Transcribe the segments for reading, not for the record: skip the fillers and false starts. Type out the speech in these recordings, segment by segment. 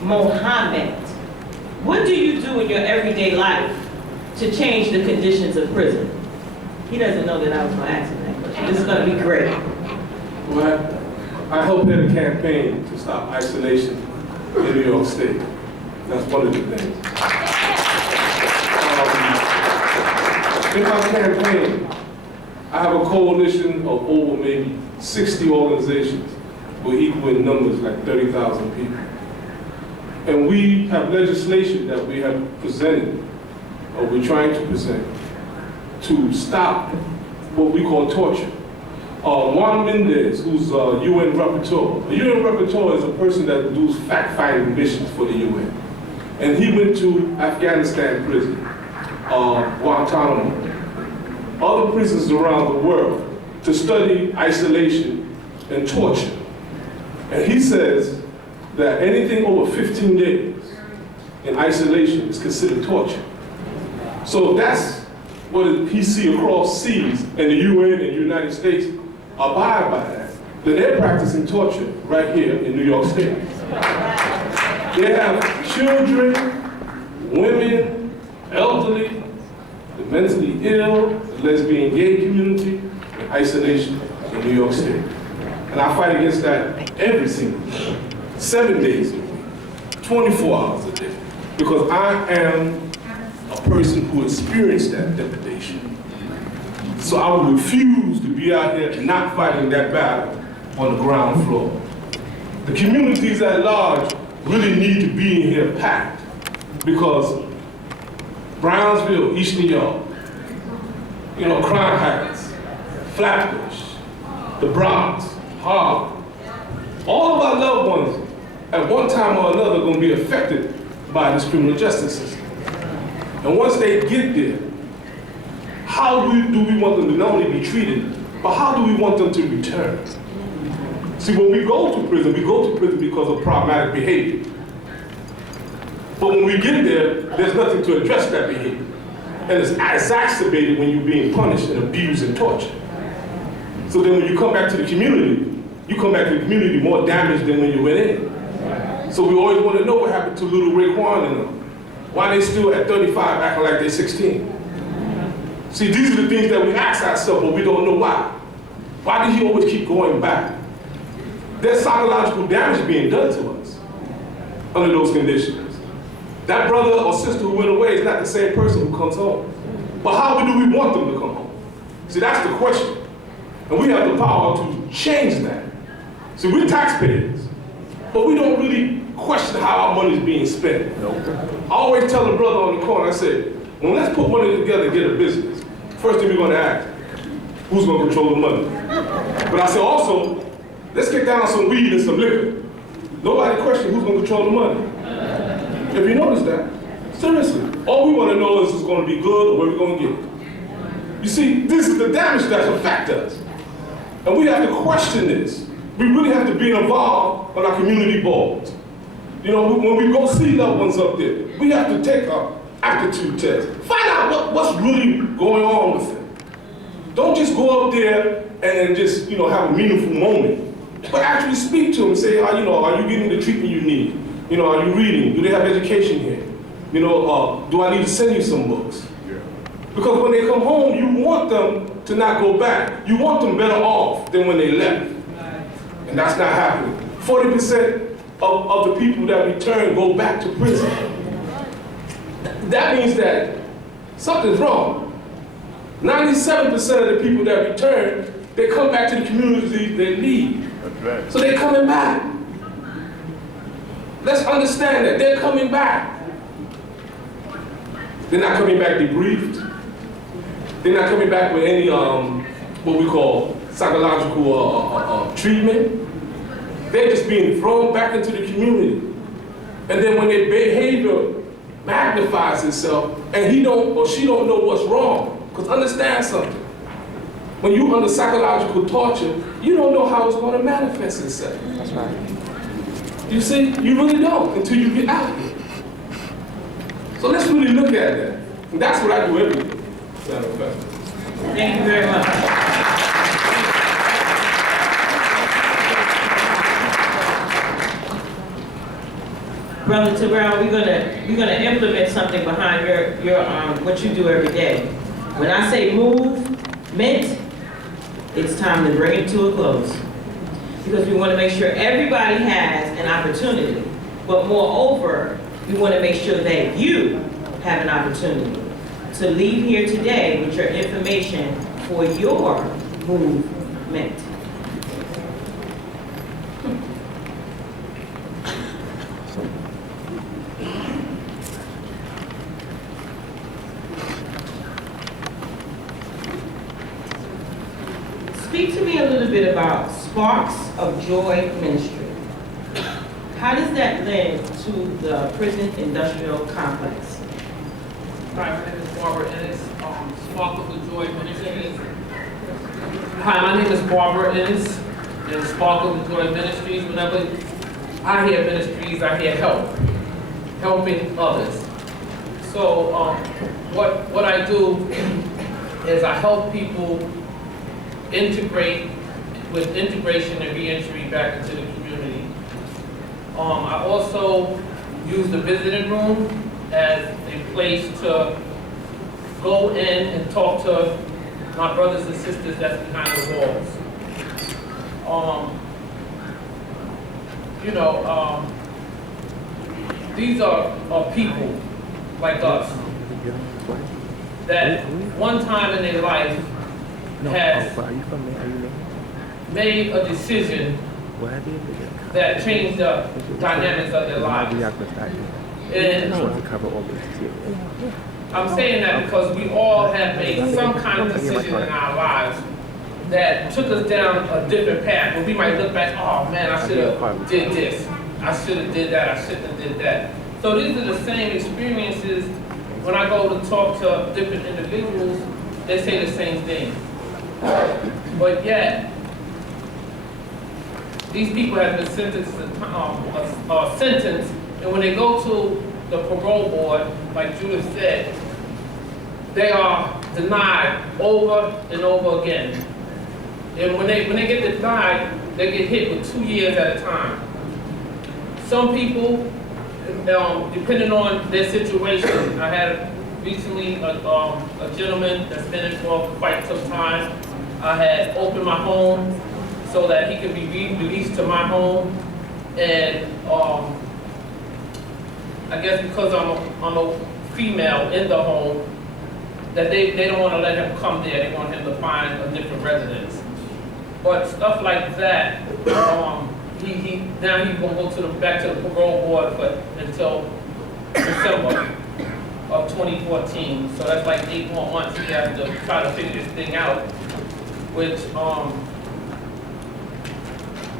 Muhammad, what do you do in your everyday life to change the conditions of prison? He doesn't know that I was going to ask him that question. This is going to be great. Well, I helped in a campaign to stop isolation in New York State. That's one of the things. In my campaign, I have a coalition of over maybe 60 organizations with equal in numbers, like 30,000 people. And we have legislation that we have presented, or we're trying to present, to stop what we call torture. Juan Mendez, who's a UN rapporteur. A UN rapporteur is a person that does fact-finding missions for the UN. And he went to Afghanistan prison, Guantanamo, other prisons around the world to study isolation and torture. And he says that anything over 15 days in isolation is considered torture. So that's what he sees across seas, and the UN and the United States abide by that. Then they're practicing torture right here in New York State. They have children, women, elderly, the mentally ill, the lesbian gay community, in isolation in New York State. And I fight against that every single day, 7 days a week, 24 hours a day, because I am a person who experienced that degradation. So I would refuse to be out here not fighting that battle on the ground floor. The communities at large really need to be in here packed, because Brownsville, East New York, Crown Heights, Flatbush, the Bronx, Harlem, all of our loved ones at one time or another are going to be affected by this criminal justice system. And once they get there, how do we want them to not only be treated, but how do we want them to return? See, when we go to prison because of problematic behavior. But when we get there, there's nothing to address that behavior. And it's exacerbated when you're being punished and abused and tortured. So then when you come back to the community, you come back to the community more damaged than when you went in. So we always want to know what happened to little Raekwon and them. Why they still at 35 acting like they're 16? See, these are the things that we ask ourselves, but we don't know why. Why did he always keep going back? There's psychological damage being done to us under those conditions. That brother or sister who went away is not the same person who comes home. But how do we want them to come home? See, that's the question. And we have the power to change that. See, we're taxpayers, but we don't really question how our money is being spent. I always tell the brother on the corner, I say, well, let's put money together and get a business. First thing we're going to ask, who's going to control the money? But I say also, let's get down some weed and some liquor. Nobody questions who's going to control the money. If you notice that, seriously, all we want to know is it's going to be good or where we're going to get it. You see, this is the damage that's affected us. And we have to question this. We really have to be involved on our community boards. When we go see loved ones up there, we have to take an aptitude test. Find out what's really going on with them. Don't just go up there and then just have a meaningful moment, but actually speak to them and say, are you getting the treatment you need? Are you reading? Do they have education here? Do I need to send you some books? Yeah. Because when they come home, you want them to not go back. You want them better off than when they left. And that's not happening. 40% of the people that return go back to prison. That means that something's wrong. 97% of the people that return, they come back to the communities they leave. That's right. So they're coming back. Let's understand that they're coming back. They're not coming back debriefed. They're not coming back with any what we call psychological treatment. They're just being thrown back into the community. And then when their behavior magnifies itself, and he don't or she don't know what's wrong, because understand something. When you're under psychological torture, you don't know how it's going to manifest itself. That's right. You see, you really don't until you get out here. So let's really look at that. And that's what I do every day. Thank you very much. Brother Tyrell, we're gonna implement something behind your what you do every day. When I say movement, it's time to bring it to a close. Because we want to make sure everybody has an opportunity. But moreover, we want to make sure that you have an opportunity to leave here today with your information for your movement. Speak to me a little bit about Sparks of Joy Ministry. How does that link to the prison industrial complex? Hi, my name is Barbara Innis, Sparkle of Joy Ministries. Hi, my name is Barbara Innis, and Sparkle of Joy Ministries. Whenever I hear ministries, I hear help, helping others. So what I do is I help people integrate with integration and reentry back into the community. I also use the visiting room as a place to go in and talk to my brothers and sisters that's behind the walls. These are people like us that one time in their life has made a decision that changed the dynamics of their lives. And I'm saying that because we all have made some kind of decision in our lives that took us down a different path. But we might look back, oh man, I should have did this. I should have did that. I shouldn't have did that. So these are the same experiences. When I go to talk to different individuals, they say the same thing. But yet, these people have been sentenced to a sentence, and when they go to the parole board, like Judith said, they are denied over and over again. And when they get denied, they get hit with 2 years at a time. Some people, depending on their situation, I had recently a gentleman that's been in for quite some time. I had opened my home so that he could be released to my home, and I guess because I'm a female in the home, that they don't want to let him come there. They want him to find a different residence. But stuff like that, now he's gonna go back to the parole board until December of 2014. So that's like 8 more months he has to try to figure this thing out, which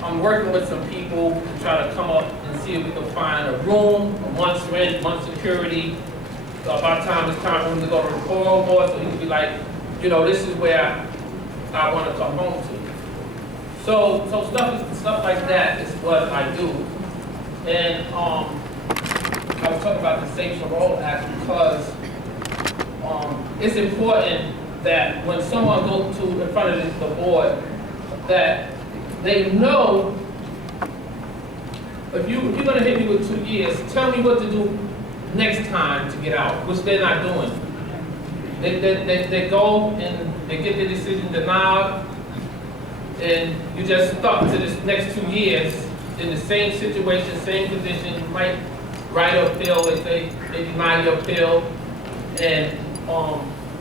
I'm working with some people to try to come up and see if we can find a room, a month's rent, month's security. So by the time it's time for him to go to the parole board, so he can be like, this is where I want to come home to. So stuff like that is what I do. And I was talking about the Safe Parole Act because it's important that when someone goes in front of the board, that they know, if you're going to hit me with 2 years, tell me what to do next time to get out, which they're not doing. They go and they get their decision denied, and you just stuck to this next 2 years in the same situation, same position. You might write an appeal, they deny your appeal, and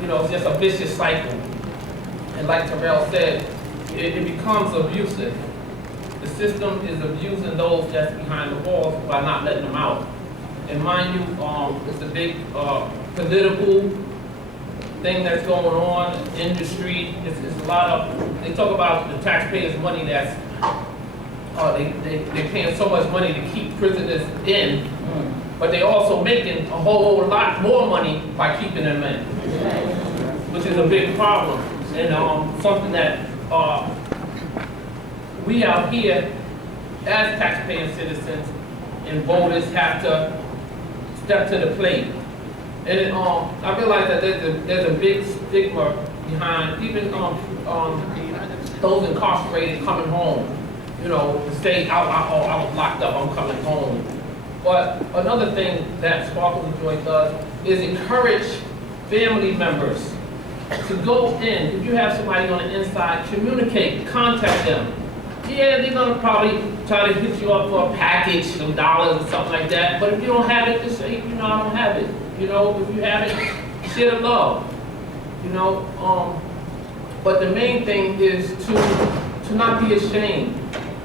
it's just a vicious cycle. And like Tyrell said, it becomes abusive. The system is abusing those that's behind the walls by not letting them out. And mind you, it's a big political thing that's going on, industry. It's a lot of, they talk about the taxpayers' money that's, they're paying so much money to keep prisoners in, but they're also making a whole lot more money by keeping them in, which is a big problem. And something that we out here as taxpaying citizens and voters have to step to the plate. And I realize that there's a big stigma behind even those incarcerated coming home. To say, I was locked up, I'm coming home. But another thing that Sparkles of Joy does is encourage family members to go in. If you have somebody on the inside, communicate, contact them. Yeah, they're gonna probably try to hit you up for a package, some dollars or something like that. But if you don't have it, just say, you know, I don't have it. You know, if you have it, share the love. You know, but the main thing is to not be ashamed.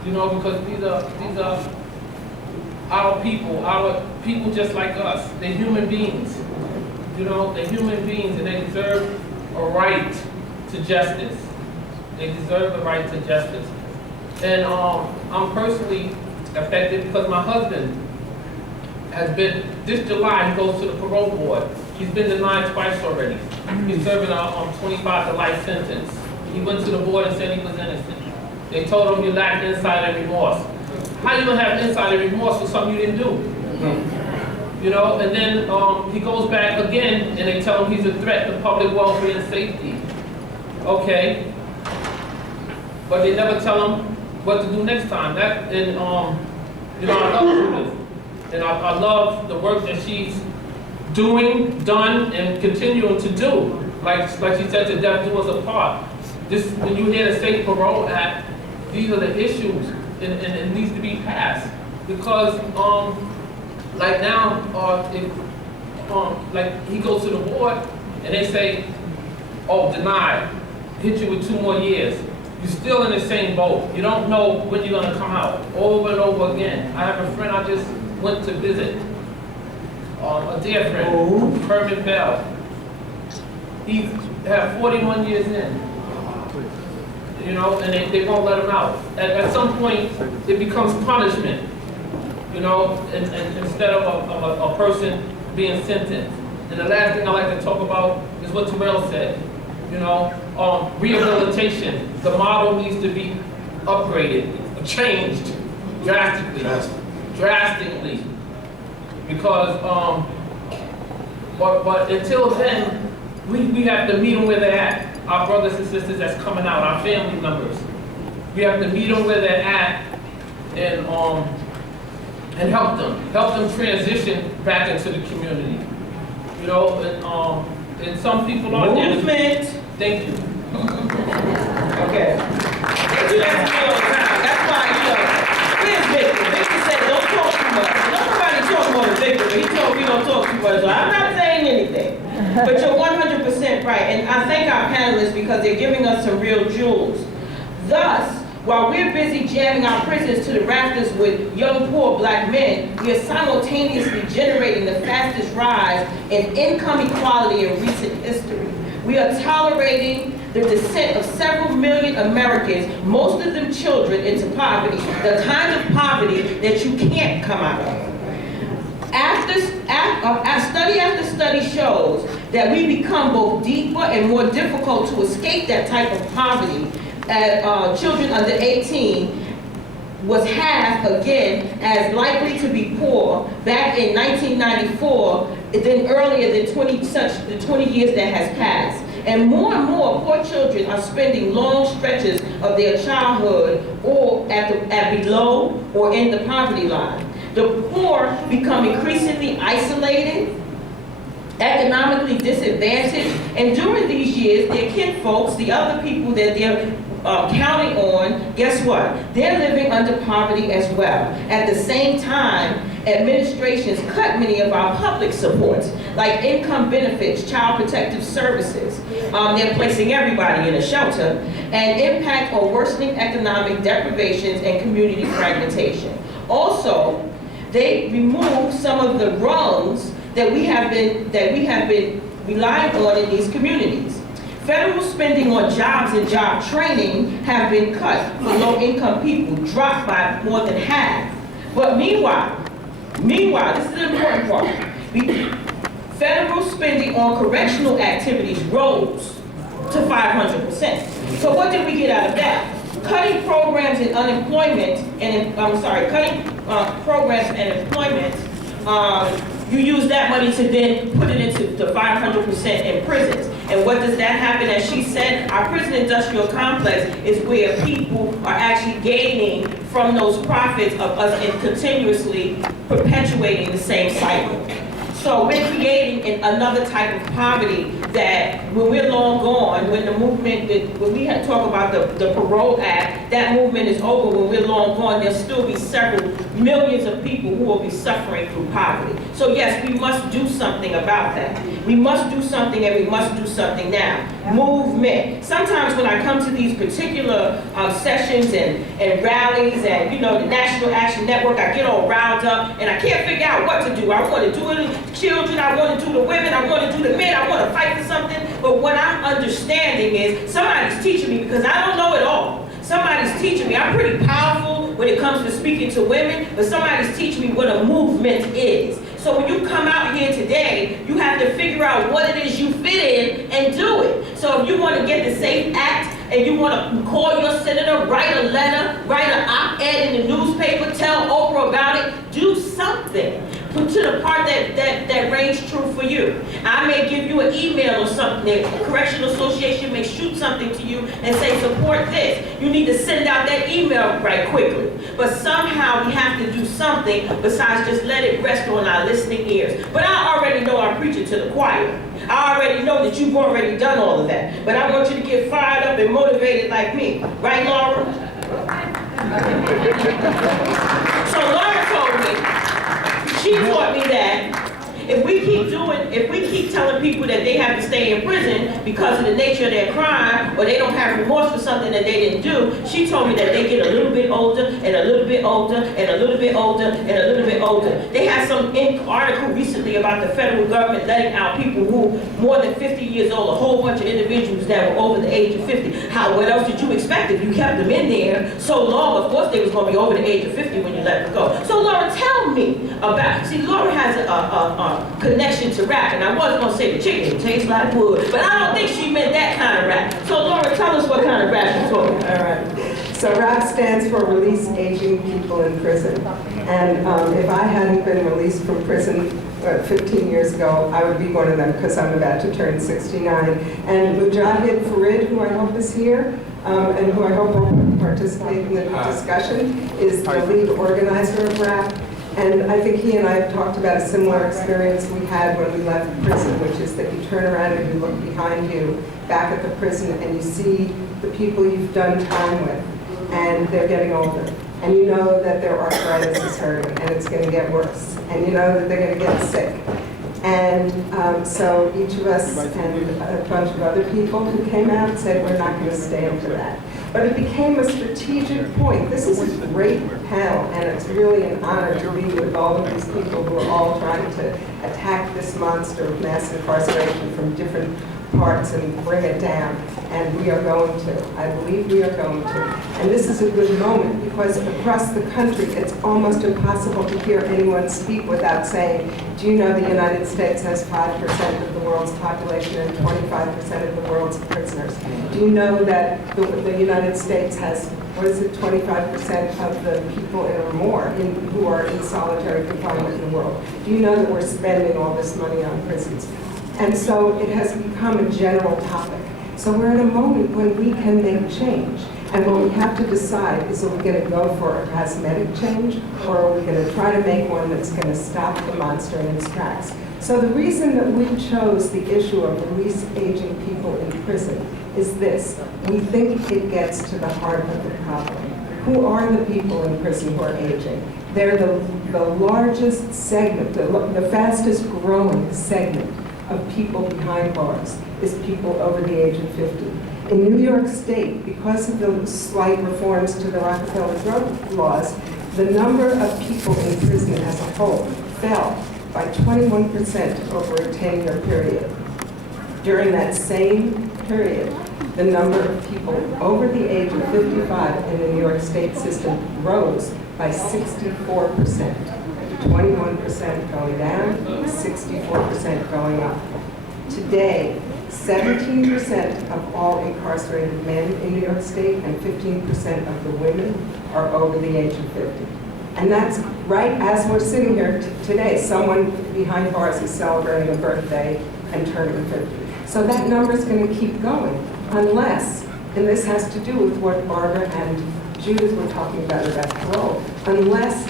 You know, because these are our people just like us. They're human beings. You know, they're human beings and they deserve a right to justice. They deserve the right to justice. And I'm personally affected because my husband has been, this July he goes to the parole board. He's been denied twice already. He's serving a 25 to life sentence. He went to the board and said he was innocent. They told him he lacked insider remorse. How you gonna have insider remorse for something you didn't do? You know, and then he goes back again and they tell him he's a threat to public welfare and safety. Okay. But they never tell him what to do next time. That, and you know, I love Judith. And I love the work that she's done, and continuing to do. Like she said, to death do us apart. This, when you hear the Safe Parole Act, these are the issues, and it needs to be passed. Because, like now, like he goes to the board, and they say, oh, denied, hit you with 2 more years. You're still in the same boat. You don't know when you're gonna come out, over and over again. I have a friend I just went to visit, a dear friend, Herman Bell. He had 41 years in. You know, and they won't let him out. At some point, it becomes punishment, you know, and instead of a person being sentenced. And the last thing I like to talk about is what Tyrell said, you know, rehabilitation. The model needs to be upgraded, changed drastically. Because, but until then, we have to meet them where they're at. Our brothers and sisters that's coming out, our family members. We have to meet them where they're at and help them transition back into the community. You know, and some people are movement. Thank you. Okay. They do that to me all the time. That's why, you know, where's Victor? Victor said, don't talk too much. Nobody talk more than Victor, but he told me don't talk too much. So I'm not saying anything. But you're 100% right, and I thank our panelists because they're giving us some real jewels. Thus, while we're busy jamming our prisons to the rafters with young, poor black men, we are simultaneously generating the fastest rise in income equality in recent history. We are tolerating the descent of several million Americans, most of them children, into poverty, the kind of poverty that you can't come out of. Study after study shows that we become both deeper and more difficult to escape that type of poverty. Children under 18 was half, again, as likely to be poor back in 1994 than earlier than the 20 years that has passed. And more poor children are spending long stretches of their childhood or at below or in the poverty line. The poor become increasingly isolated, economically disadvantaged, and during these years, their kinfolks, the other people that they're counting on, guess what? They're living under poverty as well. At the same time, administrations cut many of our public supports, like income benefits, child protective services. They're placing everybody in a shelter, and impact on worsening economic deprivations and community fragmentation. Also, they remove some of the rungs that we have been relying on in these communities. Federal spending on jobs and job training have been cut for low-income people, dropped by more than half. But meanwhile, this is the important part. Federal spending on correctional activities rose to 500%. So what did we get out of that? Cutting programs in unemployment, programs and employment, you use that money to then put it into the 500% in prisons. And what does that happen? As she said, our prison industrial complex is where people are actually gaining from those profits of us in continuously perpetuating the same cycle. So we're creating another type of poverty that when we're long gone, when the movement, when we had talk about the Parole Act, that movement is over. When we're long gone, there'll still be several millions of people who will be suffering through poverty. So yes, we must do something about that. We must do something, and we must do something now. Movement. Sometimes when I come to these particular sessions and rallies and, you know, the National Action Network, I get all riled up and I can't figure out what to do. I want to do it to the children, I want to do the women, I want to do the men, I want to fight for something. But what I'm understanding is somebody's teaching me, because I don't know it all. Somebody's teaching me. I'm pretty powerful when it comes to speaking to women, but somebody's teaching me what a movement is. So when you come out here today, you have to figure out what it is you fit in and do it. So if you want to get the SAFE Act and you want to call your senator, write a letter, write an op-ed in the newspaper, tell Oprah about it, do something. Put to the part that rings true for you. I may give you an email or something. The Correctional Association may shoot something to you and say, support this. You need to send out that email right quickly. But somehow we have to do something besides just let it rest on our listening ears. But I already know I'm preaching to the choir. I already know that you've already done all of that. But I want you to get fired up and motivated like me. Right, Laura? So Laura told me, she taught me that if we keep telling people that they have to stay in prison because of the nature of their crime, or they don't have remorse for something that they didn't do, she told me that they get a little bit older, and a little bit older, and a little bit older, and a little bit older. They had some article recently about the federal government letting out people who more than 50 years old, a whole bunch of individuals that were over the age of 50. What else did you expect if you kept them in there so long? Of course they was going to be over the age of 50 when you let them go. So Laura, tell me about, see, Laura has a connection to rap, and I was going to say the chicken tastes like wood, but I don't think she meant that kind of rap. So Laura, tell us what kind of rap you're talking about. All right. So RAPP stands for Release Aging People in Prison. And if I hadn't been released from prison 15 years ago, I would be one of them, because I'm about to turn 69. And Mujahid Farid, who I hope is here, and who I hope will participate in the discussion, is the lead organizer of RAPP. And I think he and I have talked about a similar experience we had when we left prison, which is that you turn around and you look behind you, back at the prison, and you see the people you've done time with, and they're getting older. And you know that their arthritis is hurting, and it's going to get worse. And you know that they're going to get sick. And so each of us and a bunch of other people who came out said, we're not going to stand for that. But it became a strategic point. This is a great panel, and it's really an honor to be with all of these people who are all trying to attack this monster of mass incarceration from different parts and bring it down. And we are going to. I believe we are going to. And this is a good moment, because across the country, it's almost impossible to hear anyone speak without saying, do you know the United States has 5% of the world's population and 25% of the world's prisoners? Do you know that the United States has, what is it, 25% of the people or more who are in solitary confinement in the world? Do you know that we're spending all this money on prisons? And so it has become a general topic. So we're at a moment when we can make change. And what we have to decide is, are we going to go for a cosmetic change, or are we going to try to make one that's going to stop the monster in its tracks? So the reason that we chose the issue of release aging people in prison is this. We think it gets to the heart of the problem. Who are the people in prison who are aging? They're the largest segment, the fastest growing segment of people behind bars is people over the age of 50. In New York State, because of the slight reforms to the Rockefeller drug laws, the number of people in prison as a whole fell by 21% over a 10-year period. During that same period, the number of people over the age of 55 in the New York State system rose by 64%. 21% going down, 64% going up. Today, 17% of all incarcerated men in New York State and 15% of the women are over the age of 50. And that's right as we're sitting here today. Someone behind bars is celebrating a birthday and turning 50. So that number is going to keep going unless, and this has to do with what Barbara and Judith were talking about parole, unless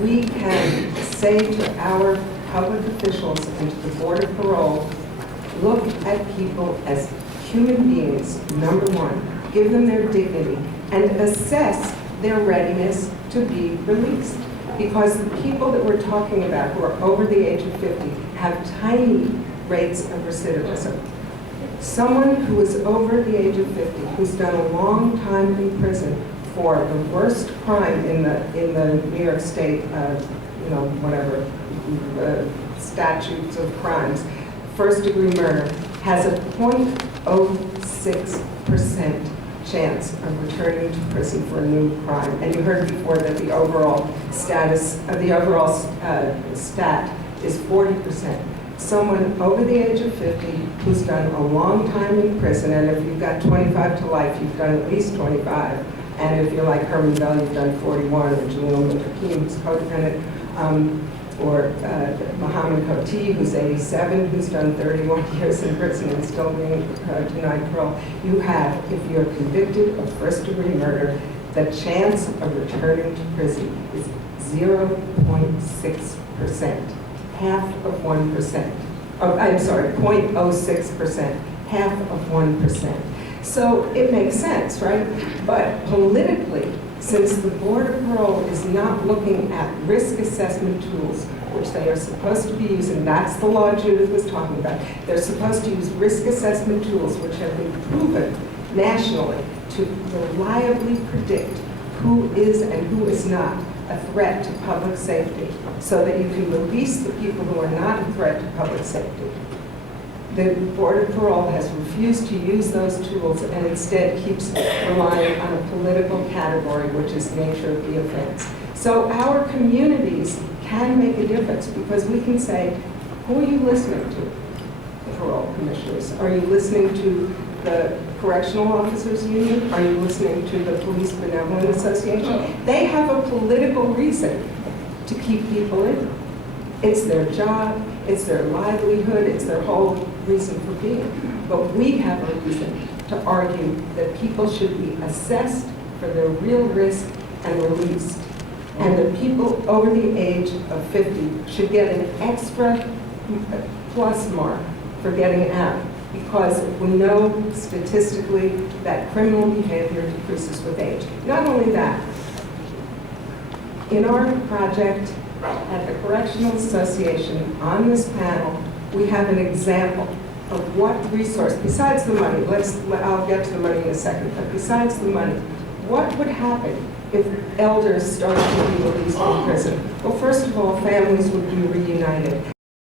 we can say to our public officials and to the Board of Parole, look at people as human beings, number one, give them their dignity, and assess their readiness to be released. Because the people that we're talking about who are over the age of 50 have tiny rates of recidivism. Someone who is over the age of 50, who's done a long time in prison for the worst crime in the New York State, whatever, statutes of crimes, first-degree murder, has a 0.06% chance of returning to prison for a new crime. And you heard before that the overall status, stat is 40%. Someone over the age of 50 who's done a long time in prison, and if you've got 25 to life, you've done at least 25. And if you're like Herman Bell, you've done 41, or Yolanda Johnson-Peterkin, who's co-defendant, or Muhammad Koti, who's 87, who's done 31 years in prison and still being denied parole. You have, if you're convicted of first-degree murder, the chance of returning to prison is 0.6%, half of 1%. Oh, I'm sorry, 0.06%, half of 1%. So it makes sense, right? But politically, since the Board of Parole is not looking at risk assessment tools, which they are supposed to be using, that's the law Judith was talking about. They're supposed to use risk assessment tools which have been proven nationally to reliably predict who is and who is not a threat to public safety, so that you can release the people who are not a threat to public safety. The Board of Parole has refused to use those tools and instead keeps relying on a political category, which is the nature of the offense. So our communities can make a difference, because we can say, who are you listening to? The parole commissioners. Are you listening to the Correctional Officers Union? Are you listening to the Police Benevolent Association? They have a political reason to keep people in. It's their job, it's their livelihood, it's their whole reason for being. But we have a reason to argue that people should be assessed for their real risk and released. And the people over the age of 50 should get an extra plus mark for getting out, because we know statistically that criminal behavior decreases with age. Not only that, in our project at the Correctional Association, on this panel, we have an example of what resource, besides the money, I'll get to the money in a second, but besides the money, what would happen if elders started to be released from prison? Well, first of all, families would be reunited.